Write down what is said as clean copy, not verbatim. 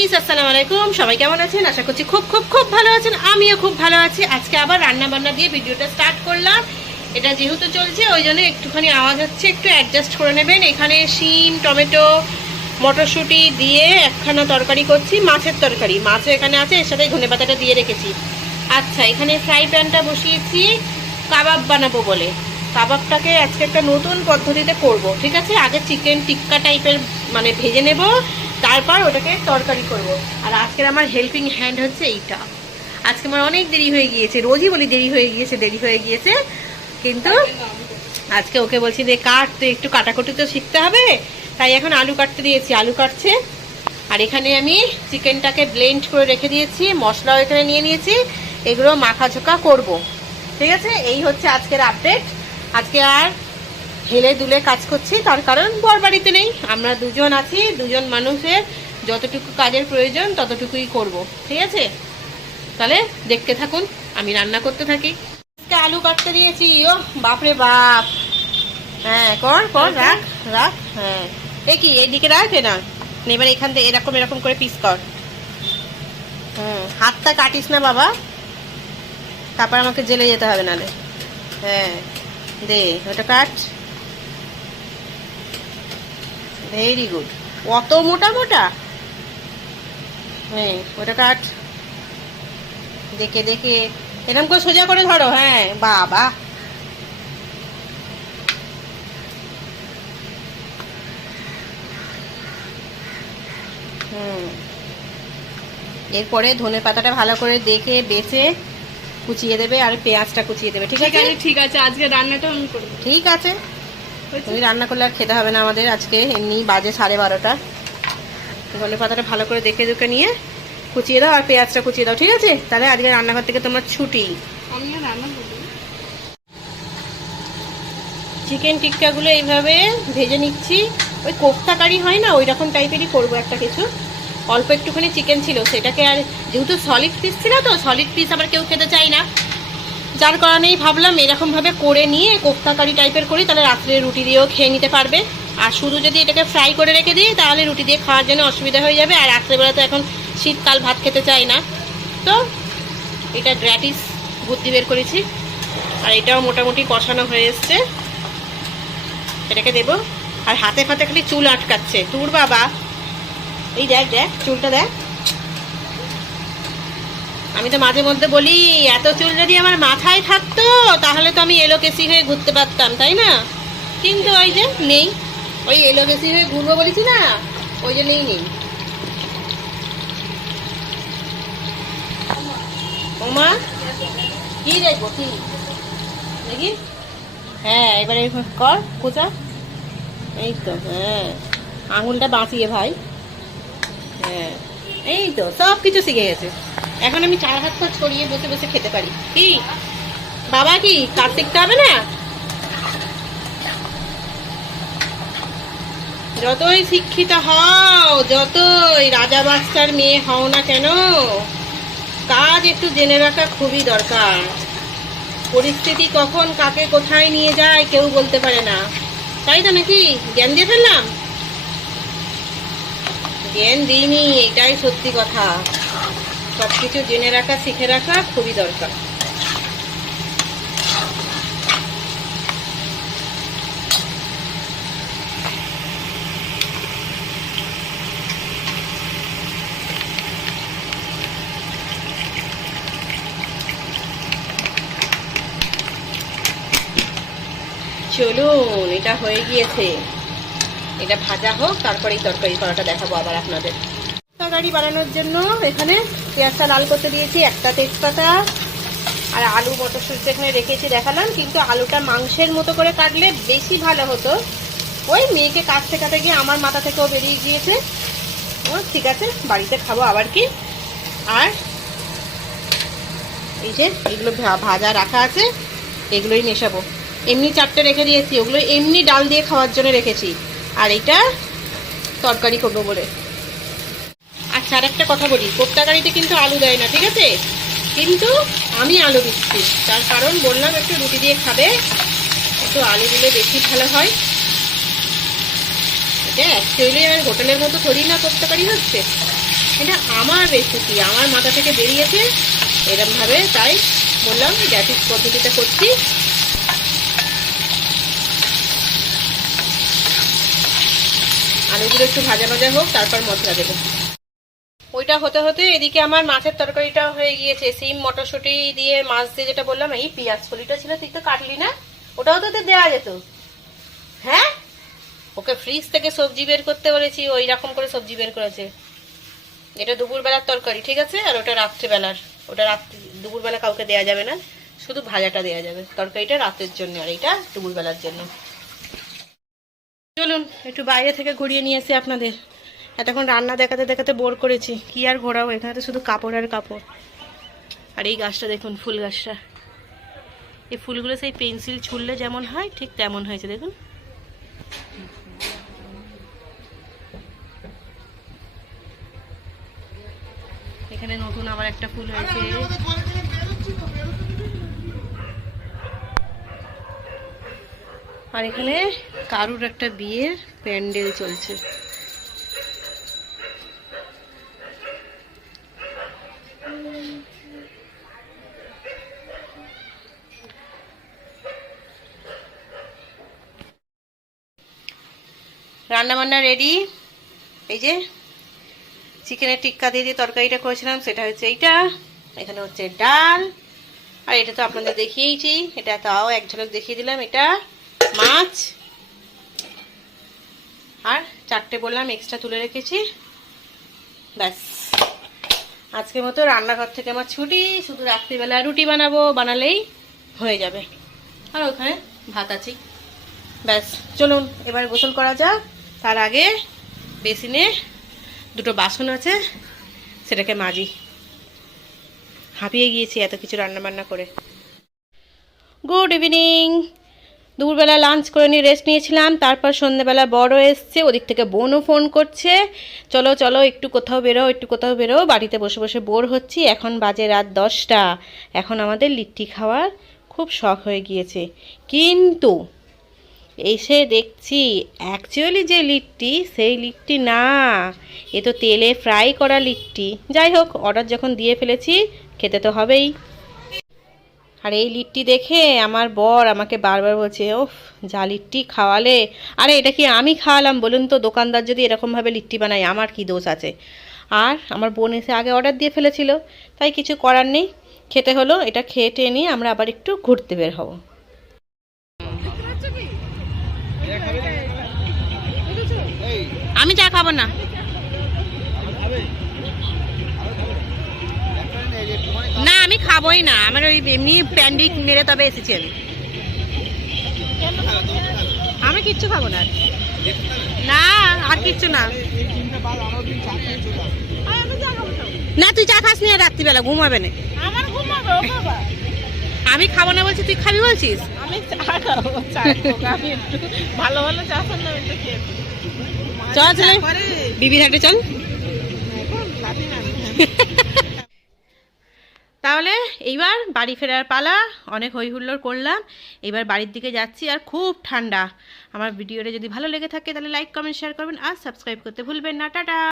Guys আসসালামু আলাইকুম, সবাই কেমন আছেন? আশা করছি খুব খুব খুব ভালো আছেন। আমিও খুব ভালো আছি। আজকে আবার রান্না বান্না দিয়ে ভিডিওটা স্টার্ট করলাম। এটা যেহেতু চলছে ওই জন্য একটুখানি আওয়াজ হচ্ছে, একটু অ্যাডজাস্ট করে নেবেন। এখানে শিম, টমেটো, মটরশুঁটি দিয়ে একখানা তরকারি করছি, মাছের তরকারি। মাছও এখানে আছে, এর সাথে ধনেপাতাটা দিয়ে রেখেছি। আচ্ছা, এখানে ফ্রাই প্যানটা বসিয়েছি কাবাব বানাবো বলে। কাবাবটাকে আজকে একটা নতুন পদ্ধতিতে করব, ঠিক আছে? আগে চিকেন টিক্কা টাইপের মানে ভেজে নেব, তারপর ওটাকে তরকারি করব। আর আজকের আমার হেল্পিং হ্যান্ড হচ্ছে এইটা। আজকে আমার অনেক দেরি হয়ে গিয়েছে, রোজই বলি দেরি হয়ে গিয়েছে, কিন্তু আজকে ওকে বলছি যে কাট, তো একটু কাটাকুটি তো শিখতে হবে। তাই এখন আলু কাটতে দিয়েছি, আলু কাটছে। আর এখানে আমি চিকেনটাকে ব্লেন্ড করে রেখে দিয়েছি, মশলাও এখানে নিয়ে নিয়েছি। এগুলো মাখাঝোকা করব, ঠিক আছে? এই হচ্ছে আজকের আপডেট। আজকে আর হেলে দুলে কাজ করছি, তার কারণ বর বাড়িতে নেই, আমরা দুজন আছি। দুজন মানুষের যতটুকু কাজের প্রয়োজন ততটুকুই করব, ঠিক আছে? তাহলে দেখতে থাকুন, আমি রান্না করতে থাকি। আজকে আলু কাটতে দিয়েছি। ও বাপরে বাপ! হ্যাঁ, কর কর, রাখ রাখ। হ্যাঁ, এই কি এইদিকে রাখে না, এবার এখান থেকে এরকম এরকম করে পিস কর। হাতটা কাটিস না বাবা, তারপর আমাকে জেলে যেতে হবে নালে। হ্যাঁ, দে ওটা কাট। Very good. অত মোটা মোটা? হ্যাঁ, ওটা কাট। দেখে দেখে এরকম করে সোজা করে ধরো। হ্যাঁ বাবা, এরপরে ধনে পাতাটা ভালো করে দেখে বেছে কুচিয়ে দেবে, আর পেঁয়াজটা কুচিয়ে দেবে, ঠিক আছে? ঠিক আছে, আজকে রান্নাটা আমি করবো। ঠিক আছে, তুমি রান্না করলে আর খেতে হবে না আমাদের আজকে। এমনি বাজে 12:30। ধনে পাতাটা ভালো করে দেখে দেখে নিয়ে কুচিয়ে দাও, আর পেঁয়াজটা কুচিয়ে দাও, ঠিক আছে? তাহলে আজকে রান্নাঘর থেকে তোমার ছুটি। আমি রান্না করবো। চিকেন টিক্কাগুলো এইভাবে ভেজে নিচ্ছি। ওই কোফতা কারি হয় না, ওই রকম টাইপেরই করবো একটা কিছু। অল্প একটুখানি চিকেন ছিল, সেটাকে আর যেহেতু সলিড পিস ছিল, তো সলিড পিস আবার কেউ খেতে চাই না, যার কারণেই ভাবলাম এরকমভাবে করে নিয়ে কোফতা কারি টাইপের করি, তাহলে রাত্রে রুটি দিয়েও খেয়ে নিতে পারবে। আর শুধু যদি এটাকে ফ্রাই করে রেখে দিই তাহলে রুটি দিয়ে খাওয়ার জন্য অসুবিধা হয়ে যাবে। আর রাত্রেবেলা তো এখন শীতকাল, ভাত খেতে চাই না, তো এটা গ্র্যাটিস বুদ্ধি বের করেছি। আর এটাও মোটামুটি কষানো হয়ে এসছে, এটাকে দেবো। আর হাতে ফাতে খালি চুল আটকাচ্ছে তোর বাবা। এই দেখ দেখ চুলটা দেখ। আমি তো মাঝে মধ্যে বলি, এত চুল যদি আমার মাথায় থাকতো তাহলে তো আমি এলোকেসি হয়ে ঘুরতে পারতাম, তাই না? কিন্তু ওই যে নেই, ওই এলোকেসি হয়ে ঘুরবো বলেছি না, ওই জন্যই নেই। ওমা, কি দেখবো কি দেখি? হ্যাঁ, এবারে কর কোচা। এই তো, হ্যাঁ, আঙুলটা বাঁচিয়ে ভাই। হ্যাঁ, এই তো সব কিছু শিখে গেছে। এখন আমি 4 হাত পা ছড়িয়ে বসে বসে খেতে পারি। কি বাবা, কি কাজ শিখতে হবে না? যতই শিক্ষিত হও, যতই রাজা বাচ্চার মেয়ে হও না কেন, কাজ একটু জেনে রাখা খুবই দরকার। পরিস্থিতি কখন কাকে কোথায় নিয়ে যায় কেউ বলতে পারে না, তাই তো? নাকি জ্ঞান দিয়ে ফেললাম? জ্ঞান দিইনি, এটাই সত্যি কথা। সবকিছু জেনে রাখা, শিখে রাখা খুবই দরকার। চলুন, এটা হয়ে গিয়েছে, এটা ভাজা হোক, তারপরে এই তরকারি করাটা দেখাবো আবার আপনাদের। তরকারি বানানোর জন্য এখানে পেঁয়াজটা লাল করতে দিয়েছি, একটা তেজপাতা, আর আলু মটরশুঁটি এখানে রেখেছি দেখালাম। কিন্তু আলুটা মাংসের মতো করে কাটলে বেশি ভালো হতো। ওই মেয়েকে কাজ শেখাতে গিয়ে আমার মাথা থেকেও বেরিয়ে গিয়েছে। ও ঠিক আছে, বাড়িতে খাবো আবার কি। আর এই যে এগুলো ভাজা রাখা আছে, এগুলোই মেশাবো। এমনি 4টে রেখে দিয়েছি, ওগুলো এমনি ডাল দিয়ে খাওয়ার জন্য রেখেছি, আর এটা তরকারি করবো বলে। আচ্ছা, আর একটা কথা বলি, কোফতা কারিতে কিন্তু আলু দেয় না, ঠিক আছে? কিন্তু আমি আলু দিচ্ছি, তার কারণ বললাম একটু রুটি দিয়ে খাবে, একটু আলু দিলে বেশি ভালো হয়। এটা অ্যাকচুয়ালি আমার হোটেলের মতো থোড়ি না কোফতা কারি হচ্ছে। এটা আমার রেসিপি, আমার মাথা থেকে বেরিয়েছে এরকমভাবে, তাই বললাম গ্যাসিক পদ্ধতিটা করছি। আলুগুলো একটু ভাজা ভাজা হোক, তারপর মশলা দেবো। ওইটা হতে হতে এদিকে আমার মাছের তরকারিটাও হয়ে গিয়েছে। সিম মটরশুঁটি দিয়ে মাছ দিয়ে যেটা বললাম, এই পেঁয়াজ কলিটা ছিল, তুই তো কাটলি না, ওটাও তো দেওয়া যেত। হ্যাঁ, ওকে ফ্রিজ থেকে সবজি বের করতে বলেছি, ওই রকম করে সবজি বের করেছে। এটা দুপুরবেলার তরকারি, ঠিক আছে, আর ওটা রাত্রেবেলার। ওটা দুপুরবেলা কাউকে দেয়া যাবে না, শুধু ভাজাটা দেয়া যাবে। তরকারিটা রাতের জন্য, আর এইটা দুপুরবেলার জন্য। চলুন একটু বাইরে থেকে ঘুরিয়ে নিয়ে আসি আপনাদের। এতক্ষণ রান্না দেখাতে দেখাতে বোর করেছি, কি আর ঘোরাবো, এখানে তো শুধু কাপড় আর কাপড়। আর এই গাছটা দেখুন, ফুল গাছটা, এই ফুলগুলো সেই পেন্সিল ছুললে যেমন হয় ঠিক তেমন হয়েছে, দেখুন। এখানে নতুন আবার একটা ফুল হয়েছে। আর এখানে কারুর একটা বিয়ের প্যান্ডেল চলছে। রান্না বান্না রেডি। এই যে চিকেনের টিক্কা দিয়ে যে তরকারিটা করেছিলাম সেটা হচ্ছে এইটা। এখানে হচ্ছে ডাল, আর এটা তো আপনাদের দেখিয়েছি, এটা তাও এক ঝলক দেখিয়ে দিলাম। এটা মাছ, আর চারটে বললাম এক্সট্রা তুলে রেখেছি। ব্যাস, আজকের মতো রান্নাঘর থেকে আমার ছুটি। শুধু রাত্রিবেলা রুটি বানাবো, বানালেই হয়ে যাবে। আর ওখানে ভাত আছে। ব্যাস, চলুন এবার গোসল করা যাক। তার আগে বেসিনে দুটো বাসন আছে, সেটাকে মাজি। হাঁপিয়ে গিয়েছি এত কিছু রান্না বান্না করে। Good evening. দুপুরবেলা লাঞ্চ করে নিয়ে রেস্ট নিয়েছিলাম, তারপর সন্ধ্যেবেলা বড় এসছে, ওদিক থেকে বোনও ফোন করছে, চলো চলো একটু কোথাও বেরো, একটু কোথাও বেরো। বাড়িতে বসে বসে বোর হচ্ছি। এখন বাজে রাত 10টা। এখন আমাদের লিট্টি খাওয়ার খুব শখ হয়ে গিয়েছে, কিন্তু এসে দেখছি অ্যাকচুয়ালি যে লিট্টি সেই লিট্টি না, এ তো তেলে ফ্রাই করা লিট্টি। যাই হোক, অর্ডার যখন দিয়ে ফেলেছি খেতে তো হবেই। আর এই লিট্টি দেখে আমার বর আমাকে বারবার বলছে, ওফ যা লিট্টি খাওয়ালে। আরে এটা কি আমি খাওয়ালাম বলুন তো? দোকানদার যদি এরকমভাবে লিট্টি বানায়, আমার কি দোষ আছে? আর আমার বোন এসে আগে অর্ডার দিয়ে ফেলেছিল, তাই কিছু করার নেই, খেতে হলো। এটা খেয়ে টেয়ে নিয়ে আমরা আবার একটু ঘুরতে বের হব। আমি চা খাবো না। না আমি খাবোই না, আমার ওই এমনি প্যান্ডিক মেরে তবে এসেছি আমি। আমি কিচ্ছু খাবো না, না আর কিচ্ছু না। না তুই চা খাস নি, রাত্রিবেলা ঘুমাবে না। আমি খাবো না বলছি, তুই খাবি বলছিস? চল চলে বিবির হাটে চল। তাহলে এইবার বাড়ি ফেরার পালা। অনেক হই হুল্লোড় করলাম, এবার বাড়ির দিকে যাচ্ছি। আর খুব ঠান্ডা। আমার ভিডিওটা যদি ভালো লেগে থাকে তাহলে লাইক কমেন্ট শেয়ার করবেন, আর সাবস্ক্রাইব করতে ভুলবেন না। টাটা।